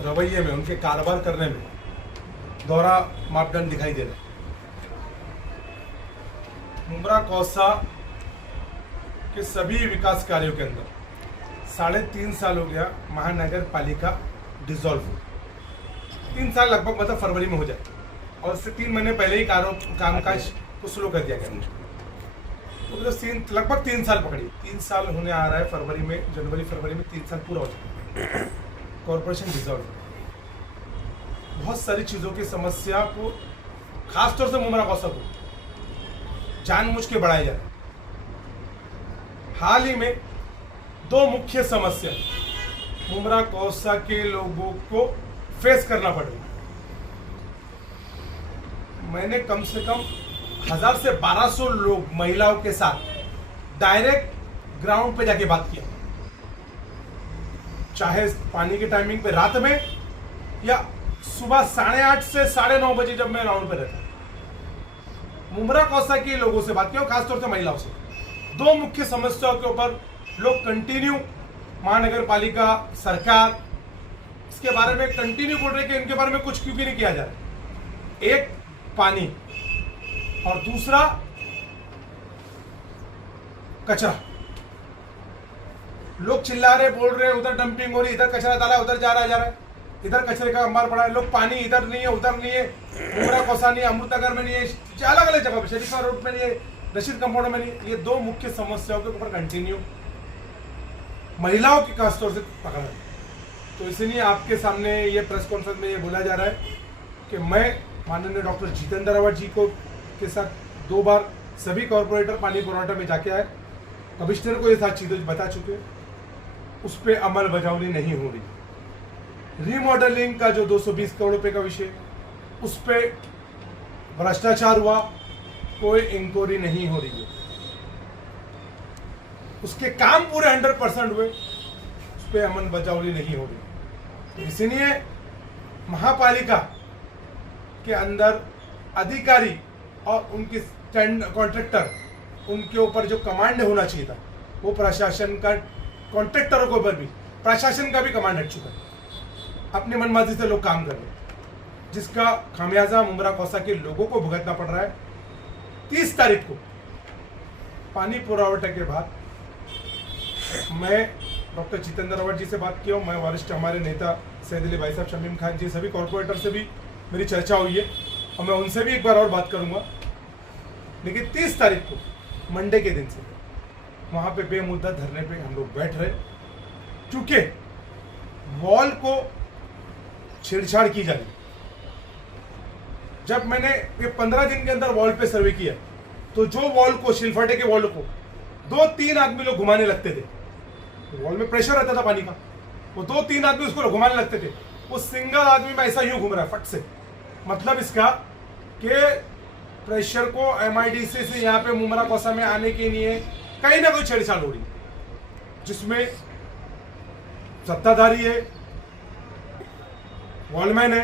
रवैये में, उनके कारोबार करने में दोहरा मापदंड दिखाई दे रहे हैं। मुमरा कौसा के सभी विकास कार्यों के अंदर 3.5 साल हो गया महानगर पालिका डिसॉल्व हुई। 3 साल लगभग, मतलब फरवरी में हो जाए, और उससे 3 महीने पहले ही कामकाज को स्लो कर दिया गया। तो मतलब लगभग 3 साल पकड़ी, 3 साल होने आ रहा है फरवरी में, जनवरी फरवरी में 3 साल पूरा हो जाएगा। कॉरपोरेशन डिसॉल्व, बहुत सारी चीज़ों की समस्या को, खासतौर से मुमरा कौसा को जानबूझ के बढ़ाया जा रहा है। हाल ही में 2 मुख्य समस्या मुमरा कौसा के लोगों को फेस करना पड़ रहा है। मैंने कम से कम 1000 से 1200 लोग, महिलाओं के साथ डायरेक्ट ग्राउंड पे जाके बात किया, चाहे पानी के टाइमिंग पे रात में या सुबह 8:30 से 9:30 बजे जब मैं राउंड पे रहता, मुमरा कौसा के लोगों से बात किया, खासतौर से महिलाओं से। 2 मुख्य समस्याओं के ऊपर लोग कंटिन्यू, महानगर पालिका सरकार इसके बारे में कंटिन्यू बोल रहे कि इनके बारे में कुछ क्यों भी नहीं किया जा रहा। एक पानी और दूसरा कचरा। लोग चिल्ला रहे, बोल रहे, उधर डंपिंग हो रही, इधर कचरा डाला, उधर जा रहा है, इधर कचरे का अंबार पड़ा है। लोग पानी इधर नहीं है, उधर नहीं है, मुमरा कौसा नहीं है, अमृतनगर में नहीं है, अलग अलग जगह पे, शरीफा रोड में नहीं है, रशीद कंपाउंड में नहीं है। ये 2 मुख्य समस्याओं के ऊपर कंटिन्यू महिलाओं के खासतौर से पकड़ है। तो इसलिए आपके सामने ये प्रेस कॉन्फ्रेंस में ये बोला जा रहा है कि मैं माननीय डॉक्टर जितेंद्र रावत जी को के साथ 2 बार सभी कॉरपोरेटर पानी पुरवठा में जाके आए, कमिश्नर को ये सारी चीज़ें बता चुके, उस पर अमल बजावनी नहीं हो रही। रीमॉडलिंग का जो 220 करोड़ रुपए का विषय, उस पर भ्रष्टाचार हुआ, कोई इंक्वायरी नहीं हो रही है। उसके काम पूरे 100% हुए, उस पर अमल बजावनी नहीं हो रही। तो इसलिए महापालिका के अंदर अधिकारी और उनके कॉन्ट्रैक्टर, उनके ऊपर जो कमांड होना चाहिए था, वो प्रशासन का, कॉन्ट्रैक्टरों के ऊपर भी प्रशासन का भी कमांड हट चुका है। अपनी मनमर्जी से लोग काम कर रहे हैं, जिसका खामियाजा मुमरा कौसा के लोगों को भुगतना पड़ रहा है। 30 तारीख को पानी पुरवठा के बाद मैं डॉक्टर जितेंद्र रावत जी से बात किया हूँ, मैं वरिष्ठ हमारे नेता सैयद अली भाई साहब, शमीम खान जी, सभी कॉर्पोरेटर से भी मेरी चर्चा हुई है, और मैं उनसे भी एक बार और बात करूंगा। लेकिन 30 तारीख को मंडे के दिन से वहाँ पे बेमुद्दत धरने पे हम लोग बैठ रहे, क्योंकि वॉल को छेड़छाड़ की जा रही। जब मैंने ये 15 दिन के अंदर वॉल पे सर्वे किया, तो जो वॉल को, शिलफाटे के वॉल को 2-3 आदमी लोग घुमाने लगते थे, वॉल में प्रेशर रहता था पानी का, वो 2-3 आदमी उसको घुमाने लगते थे, वो सिंगल आदमी में ऐसा यूं घूम रहा है फट से। मतलब इसका कि प्रेशर को MIDC से यहाँ पे मुमरा कौसा में आने के लिए कहीं ना कोई छेड़छाड़ हो रही है, जिसमें सत्ताधारी है, वॉलमैन है,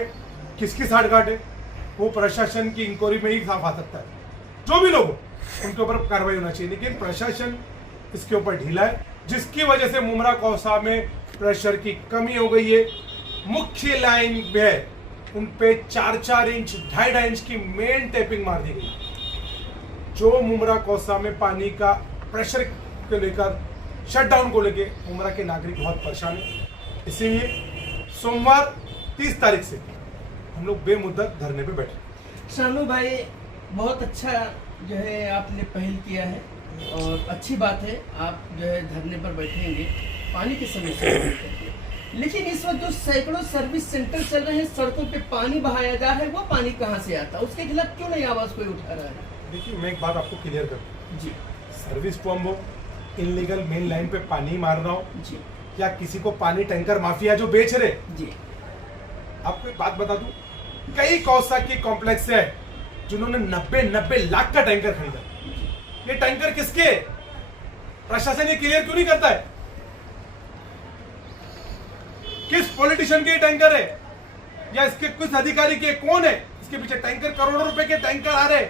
किसकी साठगांठ है, वो प्रशासन की इंक्वायरी में ही साफ आ सकता है। जो भी लोग उनके ऊपर कार्रवाई होना चाहिए, लेकिन प्रशासन इसके ऊपर ढीला है, जिसकी वजह से मुमरा कौसा में प्रेशर की कमी हो गई है। मुख्य लाइन पे उन पे 4-4 इंच, 2.5 इंच की मेन टेपिंग मार दी गई, जो मुमरा कौसा में पानी का प्रेशर को लेकर, शटडाउन को लेकर मुमरा के नागरिक बहुत परेशान है। इसीलिए सोमवार 30 तारीख से हम लोग बेमुद्दत धरने पे बैठे। शानू भाई, बहुत अच्छा जो है आपने पहल किया है, और अच्छी बात है आप जो है धरने पर बैठेंगे पानी की समस्या को लेकर। लेकिन इस वक्त जो सैकड़ों सर्विस सेंटर चल रहे हैं, सड़कों पे पानी बहाया जा रहा है, वो पानी कहाँ से आता है? उसके खिलाफ क्यों नहीं आवाज कोई उठा रहा है? देखिए, मैं एक बात आपको क्लियर कर दूं जी, सर्विस पंप हो, इनलीगल मेन लाइन पे पानी मार रहा हो, जी, या किसी को पानी टैंकर माफिया जो बेच रहे, जी, आपको एक बात बता दूं, कई कौसा की कॉम्प्लेक्स है जिन्होंने 90 लाख का टैंकर खरीदा। ये टैंकर किसके? प्रशासन ये क्लियर क्यों नहीं करता है? किस पॉलिटिशियन के टैंकर है, या इसके कुछ अधिकारी के, कौन है इसके पीछे? टैंकर, करोड़ों रुपए के टैंकर आ रहे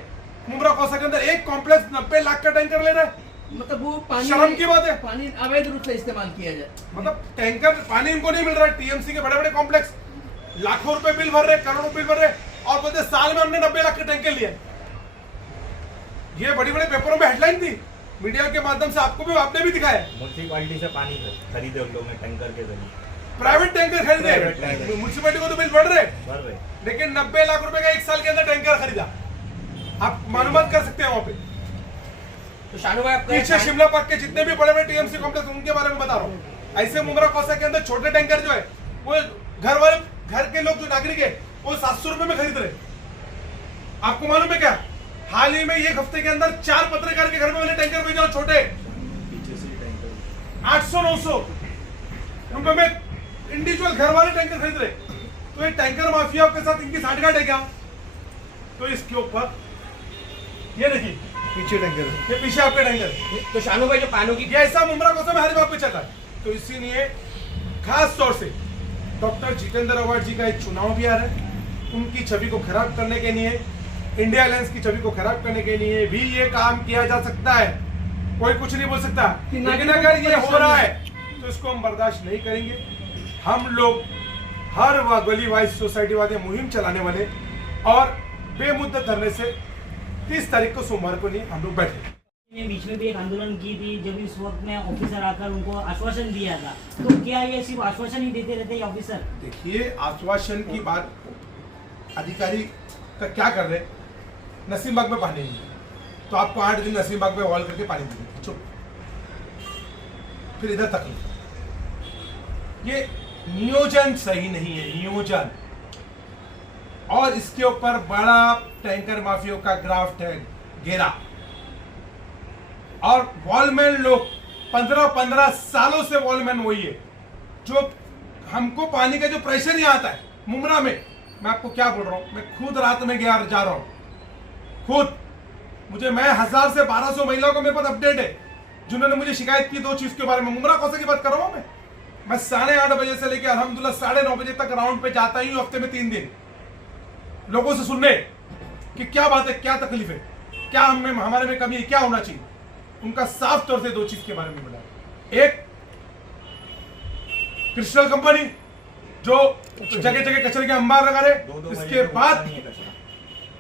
मुमरा कौसा के अंदर, एक कॉम्प्लेक्स 90 लाख का टैंकर ले रहा है। मतलब वो पानी, शर्म की बात है, पानी अवैध रूप से इस्तेमाल किया जाए। मतलब टैंकर पानी इनको नहीं मिल रहा है। TMC के बड़े बड़े कॉम्प्लेक्स लाखों रुपए बिल भर रहे, करोड़ों बिल भर रहे, और बोलते साल में हमने 90 लाख के टैंकर लिए। ये बड़ी बड़े पेपरों में हेडलाइन थी, मीडिया के माध्यम से आपको भी, आपने भी दिखाया। म्यूनसिपालिटी से पानी खरीदे उन लोगों ने टैंकर के जरिए, प्राइवेट टैंकर खरीदे, म्यूनसिपैलिटी को तो बिल बढ़ रहे, लेकिन 90 लाख रुपए का एक साल के अंदर टैंकर खरीदा। आप मालूमात कर सकते हैं वहां पे। तो शानू भाई आपका पीछे शिमला पार्क के जितने भी बड़े बड़े टीएमसी कॉम्प्लेक्स, उनके बारे में बता रहा हूँ। ऐसे मुमरा कौसा के अंदर छोटे टैंकर जो है, वो घर के लोग जो नागरिक है वो 700 रुपए में खरीद रहे। आपको मालूम है क्या, हाल ही में एक हफ्ते के अंदर 4 पत्रकार के घर में वाले टैंकर भेजे और छोटे 800-900 रुपए में इंडिविजुअल घर वाले टैंकर खरीद रहे। तो ये टैंकर माफिया के साथ इनकी साठगांठ है क्या? तो इसके ऊपर ये देखिए पीछे टैंकर, ये पीछे आपके टैंकर, तो शानू भाई जो पानों की ये ऐसा मुमरा कौसा में हर बात पे चला है। तो इसीलिए खास तौर से डॉक्टर जितेंद्र अवार्ड जी का एक चुनाव भी आ रहा है, उनकी छवि को खराब करने के लिए, इंडिया अलायंस की छवि को खराब करने के लिए भी ये काम किया जा सकता है। कोई कुछ नहीं बोल सकता, लेकिन अगर ये हो रहा है तो इसको हम बर्दाश्त नहीं करेंगे। हम लोग हर गली वाइज सोसाइटी वाले मुहिम चलाने वाले, और बेमुद्दत धरने से 30 तारीख को सोमवार को नहीं हम लोग बैठे। बीच में भी एक आंदोलन की थी, जब इस वक्त में ऑफिसर आकर उनको आश्वासन दिया था, तो क्या ये सिर्फ आश्वासन ही देते रहते हैं ऑफिसर? देखिए, आश्वासन की बात अधिकारी का क्या कर रहे, नसीमबाग में पानी नहीं, तो आपको 8 दिन नसीमबाग में वॉल करके पानी देंगे, चुप। फिर इधर तकलीफ, ये नियोजन सही नहीं है, नियोजन। और इसके ऊपर बड़ा टैंकर माफियों का ग्राफ्ट है, घेरा। और वॉलमैन लोग 15-15 सालों से वॉलमैन वही है, जो हमको पानी का जो प्रेशर नहीं आता है मुमरा में। मैं आपको क्या बोल रहा हूं, मैं खुद रात में गया जा रहा हूं, खुद मैं 1000 से 1200 महिलाओं को मेरे पास अपडेट है, जिन्होंने मुझे शिकायत की 2 चीज के बारे में। मुमरा कौसा की बात कर रहा हूं मैं 8:30 बजे से लेकर अल्हम्दुलिल्लाह 9:30 बजे तक राउंड पे जाता ही हूं, हफ्ते में 3 दिन, लोगों से सुनने कि क्या बात है, क्या तकलीफ है, क्या हमारे में कमी है, क्या होना चाहिए। उनका साफ तौर से 2 चीज के बारे में बोला। एक, क्रिस्टल कंपनी जो जगह जगह कचरे के अंबार लगा रहे,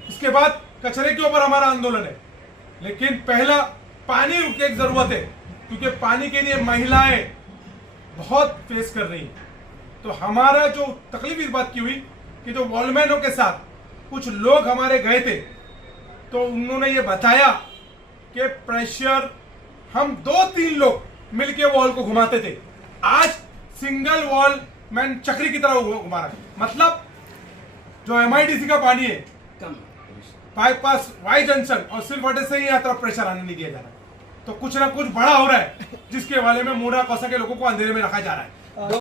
इसके बाद कचरे के ऊपर हमारा आंदोलन है। लेकिन पहला पानी की एक जरूरत है, क्योंकि पानी के लिए महिलाएं बहुत फेस कर रही हैं। तो हमारा जो तकलीफ इस बात की हुई कि जो वॉलमैनों के साथ कुछ लोग हमारे गए थे, तो उन्होंने ये बताया कि प्रेशर, हम 2-3 लोग मिलके वॉल को घुमाते थे, आज सिंगल वॉल मैन चक्री की तरह घुमा रहा है। मतलब जो MIDC का पानी है, कम बाईपास वाई जंक्शन और सिर्फ अड्डे से ही यहाँ तरफ प्रेशर आने नहीं दिया जा रहा है। तो कुछ ना कुछ बड़ा हो रहा है, जिसके बारे में मुमरा कौसा के लोगों को अंधेरे में रखा जा रहा है।